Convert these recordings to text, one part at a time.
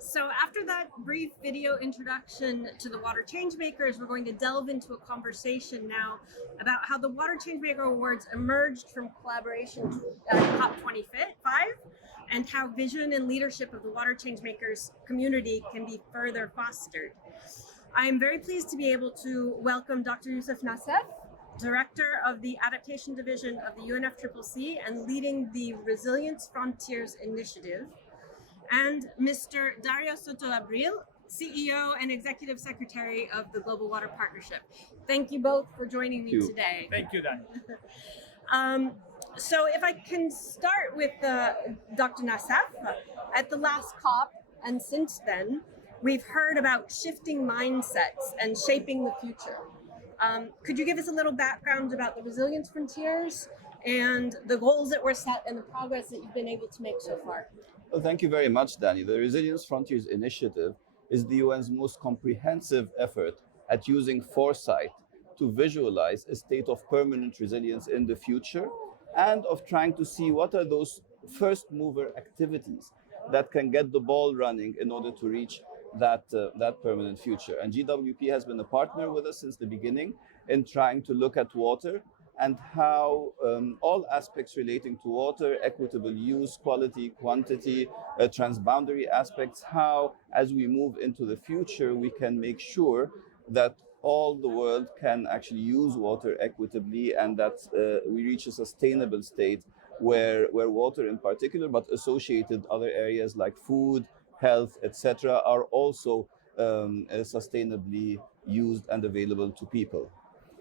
So after that brief video introduction to the Water Changemakers, we're going to delve into a conversation now about how the Water Changemaker Awards emerged from collaboration at COP25 and how vision and leadership of the Water Changemakers community can be further fostered. I am very pleased to be able to welcome Dr. Youssef Nassef, Director of the Adaptation Division of the UNFCCC and leading the Resilience Frontiers Initiative, and Mr. Dario Soto-Abril, CEO and Executive Secretary of the Global Water Partnership. Thank you both for joining me today. Thank you, Dan. So if I can start with Dr. Nassef, at the last COP and since then, we've heard about shifting mindsets and shaping the future. Could you give us a little background about the Resilience Frontiers and the goals that were set and the progress that you've been able to make so far? Well, thank you very much, Danny. The Resilience Frontiers Initiative is the UN's most comprehensive effort at using foresight to visualize a state of permanent resilience in the future and of trying to see what are those first mover activities that can get the ball running in order to reach that permanent future. And GWP has been a partner with us since the beginning in trying to look at water and how all aspects relating to water, equitable use, quality, quantity, transboundary aspects, how as we move into the future, we can make sure that all the world can actually use water equitably and that we reach a sustainable state where water in particular, but associated other areas like food, health, etc., are also sustainably used and available to people.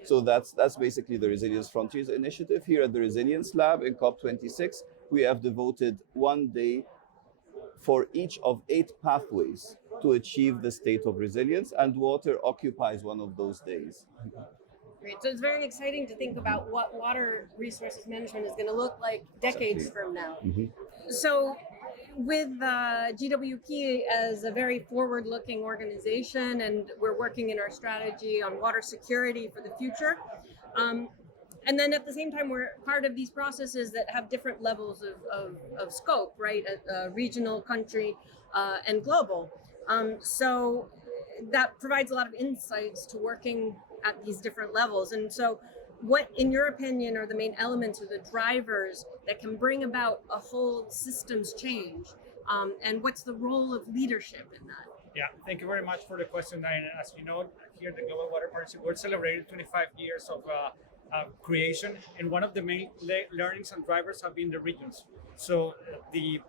So that's basically the Resilience Frontiers Initiative. Here at the Resilience Lab in COP26, we have devoted one day for each of 8 pathways to achieve the state of resilience, and water occupies one of those days. Great. So it's very exciting to think about what water resources management is going to look like decades from now. So with GWP as a very forward-looking organization, and we're working in our strategy on water security for the future. And then at the same time, we're part of these processes that have different levels of scope, right? Regional, country, and global. So that provides a lot of insights to working at these different levels. And so what, in your opinion, are the main elements or the drivers that can bring about a whole systems change? And what's the role of leadership in that? Yeah, thank you very much for the question, Diane. As you know, here at the Global Water Partnership, we're celebrating 25 years of creation, and one of the main learnings and drivers have been the regions. So the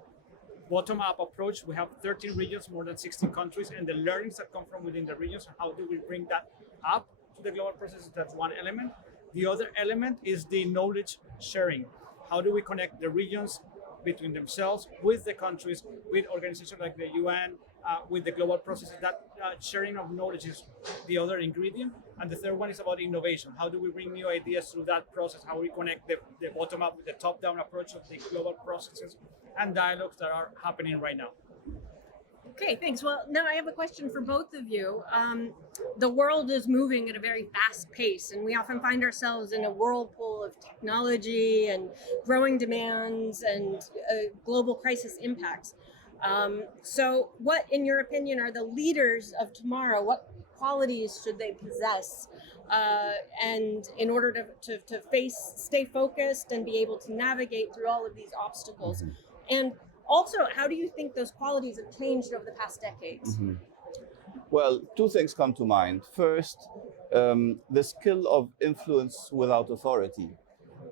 bottom-up approach, we have 13 regions, more than 16 countries, and the learnings that come from within the regions, and how do we bring that up to the global processes? That's one element. The other element is the knowledge sharing. How do we connect the regions between themselves, with the countries, with organizations like the UN, with the global processes? That sharing of knowledge is the other ingredient. And the third one is about innovation. How do we bring new ideas through that process? How we connect the bottom-up with the top-down approach of the global processes and dialogues that are happening right now. Okay, thanks. Well, now I have a question for both of you. The world is moving at a very fast pace, and we often find ourselves in a whirlpool of technology and growing demands and global crisis impacts. So what, in your opinion, are the leaders of tomorrow? What qualities should they possess and in order to stay focused and be able to navigate through all of these obstacles? And also, how do you think those qualities have changed over the past decades? Well, 2 things come to mind. First, the skill of influence without authority,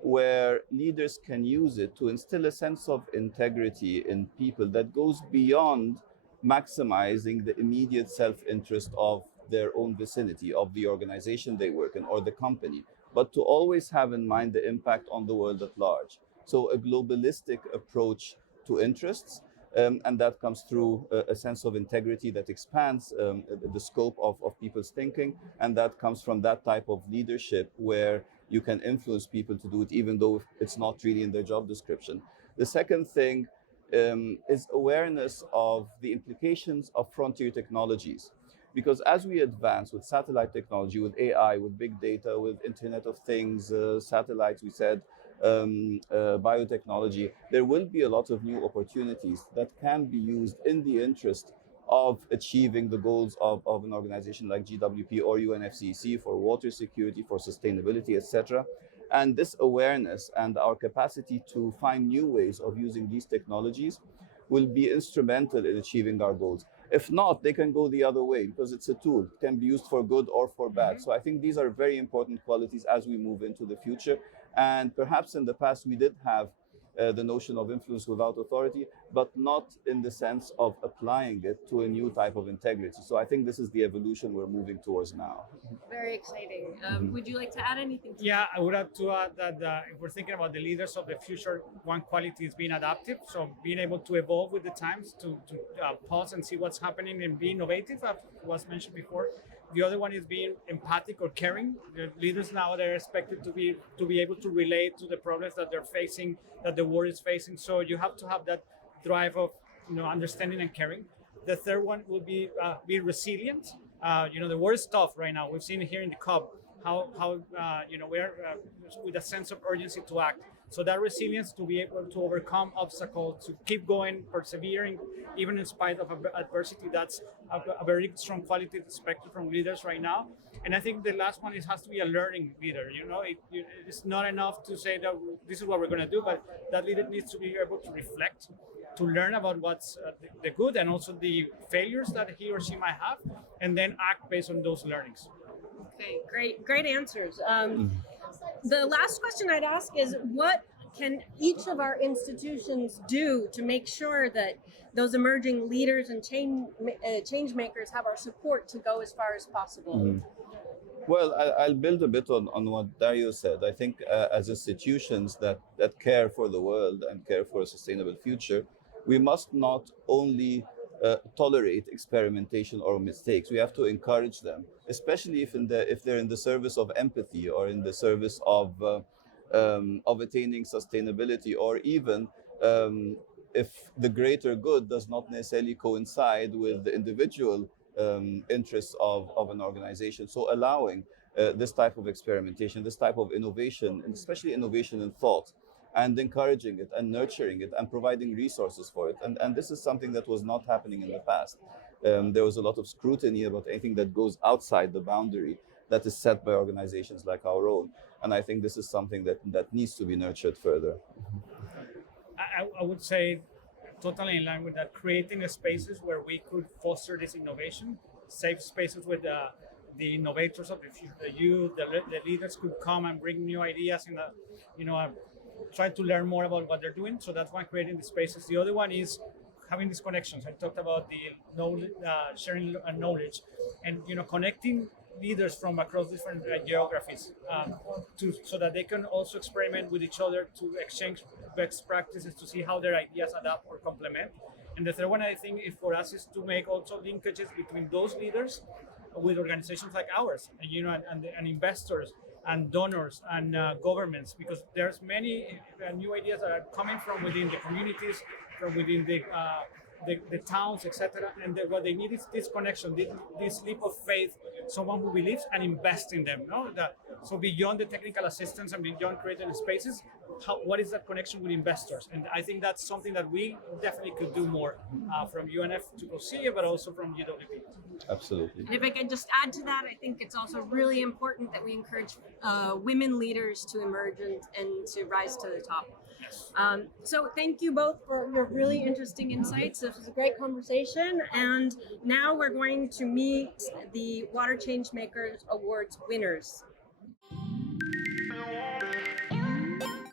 where leaders can use it to instill a sense of integrity in people that goes beyond maximizing the immediate self-interest of their own vicinity, of the organization they work in or the company, but to always have in mind the impact on the world at large. So a globalistic approach to interests, and that comes through a sense of integrity that expands the scope of people's thinking, and that comes from that type of leadership where you can influence people to do it even though it's not really in their job description. The second thing is awareness of the implications of frontier technologies. Because as we advance with satellite technology, with AI, with big data, with Internet of Things, satellites, we said, biotechnology, there will be a lot of new opportunities that can be used in the interest of achieving the goals of an organization like GWP or UNFCCC for water security, for sustainability, etc. And this awareness and our capacity to find new ways of using these technologies will be instrumental in achieving our goals. If not, they can go the other way because it's a tool. It can be used for good or for bad. So I think these are very important qualities as we move into the future. And perhaps in the past we did have the notion of influence without authority, but not in the sense of applying it to a new type of integrity. So I think this is the evolution we're moving towards now. Very exciting. Would you like to add anything to Yeah, I would have to add that if we're thinking about the leaders of the future, one quality is being adaptive. So being able to evolve with the times, to pause and see what's happening and be innovative, as was mentioned before. The other one is being empathic or caring. The leaders now, they're expected to be able to relate to the problems that they're facing, that the world is facing. So you have to have that drive of understanding and caring. The third one would be resilient. The world is tough right now. We've seen it here in the COP how we're with a sense of urgency to act. So that resilience to be able to overcome obstacles, to keep going, persevering, even in spite of adversity, that's a very strong quality expected from leaders right now. And I think the last one has to be a learning leader. It's not enough to say that this is what we're going to do, but that leader needs to be able to reflect, to learn about what's the good and also the failures that he or she might have, and then act based on those learnings. Okay, great answers. The last question I'd ask is, what can each of our institutions do to make sure that those emerging leaders and change makers have our support to go as far as possible? Well, I'll build a bit on what Dario said. I think as institutions that care for the world and care for a sustainable future, we must not only tolerate experimentation or mistakes. We have to encourage them, especially if they're in the service of empathy or in the service of attaining sustainability, or even if the greater good does not necessarily coincide with the individual interests of an organization. So allowing this type of experimentation, this type of innovation, and especially innovation in thought, and encouraging it and nurturing it and providing resources for it. And this is something that was not happening in the past. There was a lot of scrutiny about anything that goes outside the boundary that is set by organizations like our own. And I think this is something that needs to be nurtured further. I would say, totally in line with that, creating spaces where we could foster this innovation, safe spaces with the innovators of the future, the youth, the leaders could come and bring new ideas in try to learn more about what they're doing. So that's one, creating the spaces. The other one is having these connections. I talked about the knowledge, sharing knowledge, and connecting leaders from across different geographies so that they can also experiment with each other, to exchange best practices, to see how their ideas adapt or complement. And the third one, I think, for us is to make also linkages between those leaders with organizations like ours, and investors and donors and governments, because there's many new ideas that are coming from within the communities, from within the towns, etc. And what they need is this connection, this leap of faith, someone who believes and invests in them. So beyond the technical assistance and beyond creating spaces, what is that connection with investors? And I think that's something that we definitely could do more from UNFCCC, but also from GWP. Absolutely. And if I could just add to that, I think it's also really important that we encourage women leaders to emerge and to rise to the top. So thank you both for your really interesting insights. This was a great conversation. And now we're going to meet the Water ChangeMaker Awards winners.